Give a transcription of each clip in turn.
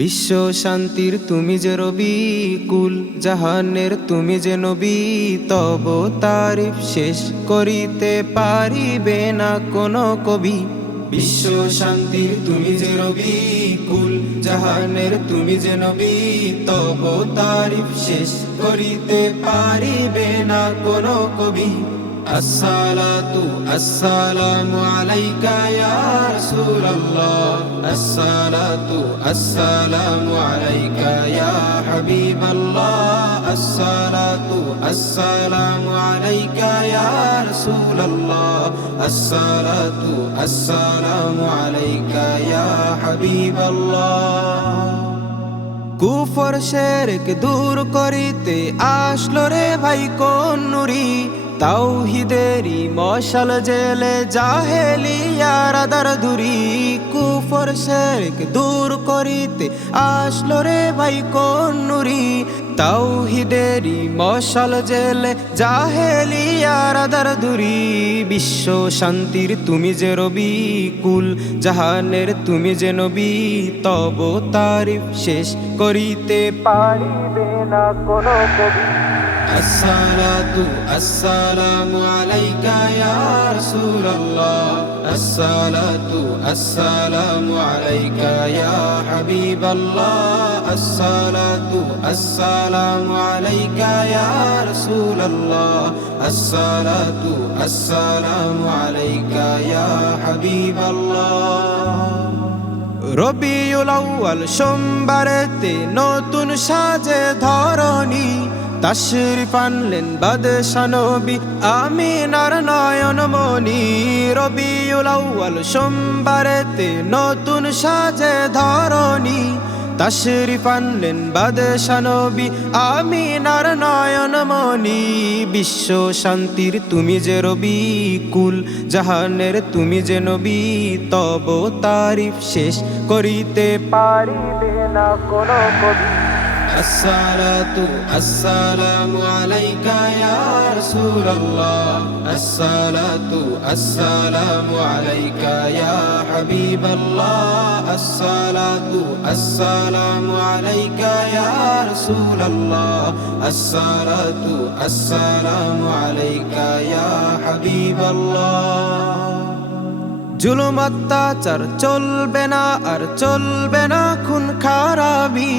বিশ্ব শান্তির তুমি যে রবি, কুল জাহানের তুমি যে নবী, তব তারিফ শেষ করিতে পারিবে না কোনো কবি। বিশ্ব শান্তির তুমি যে রবি, কুল জাহানের তুমি যে নবী, তব তারিফ শেষ করিতে পারিবে না কোনো কবি। আসসালাতু আসসালামু আলাইকা ইয়া রাসূলুল্লাহ, আসসালাতু আসসালামু আলাইকা ইয়া হাবিবাল্লাহ, আসসালাতু আসসালামু আলাইকা ইয়া রাসূলুল্লাহ, আসসালাতু আসসালামু আলাইকা ইয়া হাবিবাল্লাহ। কুফর শিরক দূর করিতে আসলো রে ভাই কোন নূরি, তাওহীদেরই মশাল জেলে জাহেলিয়ার আদার ধুরি। কুফর শিরক দূর করিতে আসলো রে ভাই কোন নূরি, তাওহীদেরই মশাল জেলে জাহেলিয়ার আদার ধুরি। বিশ্ব শান্তির তুমি যে রবি, কুল জাহানের তুমি যে নবী, তব তারিফ শেষ করিতে পারিবে না কোনো কবি। আসসালাতু আসসালামু আলাইকা ইয়া রাসূলুল্লাহ, আসসালাতু আসসালামু আলাইকা ইয়া হাবিবাল্লাহ, আসসালাতু আসসালামু আলাইকা ইয়া রাসূলুল্লাহ, আসসালাতু আসসালামু আলাইকা ইয়া হাবিবাল্লাহ। রবিউল আউয়াল সোমবারেতে নতুন সাজে ধরণী, তাশরিফ আনলেন বাদশা নবী আমিনার নয়নমণি। রবিউল আউয়াল সোমবারেতে নতুন সাজে ধরণী, তাশরিফ আনলেন বাদশা নবী আমিনার নয়নমণি। বিশ্ব শান্তির তুমি যে রবি, কুল জাহানের তুমি যে নবী, তব তারিফ শেষ করিতে পারিবে না কোনো কবি। আসসালাতু আসসালামু আলাইকা ইয়া রাসূলুল্লাহ, আসসালাতু আসসালামু আলাইকা ইয়া হাবিবাল্লাহ, আসসালাতু আসসালামু আলাইকা ইয়া রাসূলুল্লাহ, আসসালাতু আসসালামু আলাইকা ইয়া হাবিবাল্লাহ। জুলুম অত্যাচার চলবে না আর চলবে না খুন খারাবি,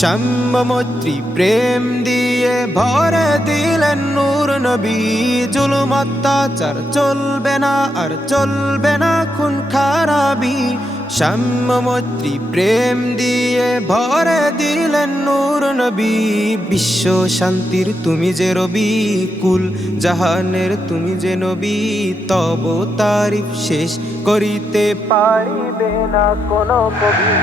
সাম্য মৈত্রী প্রেম দিয়ে ভরে দিলেন নূর নবী। জুলুম অত্যাচার চলবে না আর চলবে না খুন খারাবি, সাম্য মৈত্রী প্রেম দিয়ে ভরে দিলেন নূর নবী। বিশ্ব শান্তির তুমি যে রবি, কুল জাহানের তুমি যে নবী, তব তারিফ শেষ করিতে পারিবে না কোনো কবি।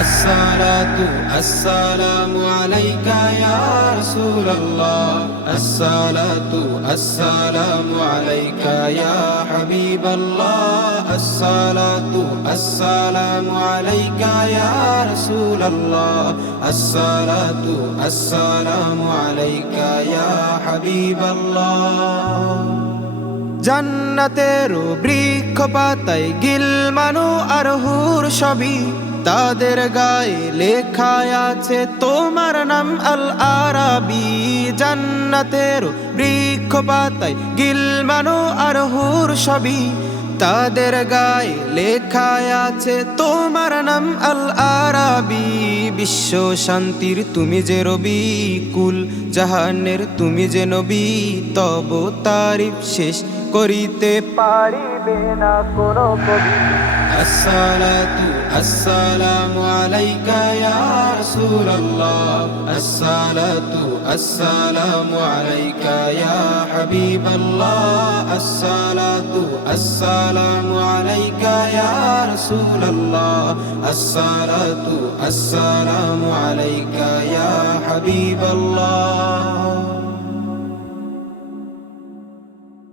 আসসালাতু আসসালামু আলাইকা ইয়া রাসূলুল্লাহ, আসসালাতু আসসালামু আলাইকা ইয়া হাবিবাল্লাহ, আসসালাতু আসসালামু আলাইকা ইয়া রাসূলুল্লাহ, আসসালাতু আসসালামু আলাইকা ইয়া হাবিবাল্লাহ। জান্নাতের বৃক্ষ পাতায় গিলমানো আর হুর সবই, তাদের গায়ে লেখা আছে তোমার নাম আল আরাবি। জান্নাতের বৃক্ষ পাতায় গিলমানো আর হুর সবই, তাদের গায়ে লেখা আছে তোমার নাম আল আরাবি। বিশ্ব শান্তির তুমি যে রবি, কুল জাহানের তুমি যে নবী, তব তারিফ শেষ করিতে পারিবে না কোনো কবি। আসসালাতু আসসালামু আলাইকা ইয়া রাসূলুল্লাহ, আসসালাতু আসসালামু আলাইকা ইয়া হাবিবাল্লাহ, আসসালাতু আসসালামু আলাইকা ইয়া রাসূলুল্লাহ, আসসালাতু আসসালামু আলাইকা ইয়া হাবিবাল্লাহ।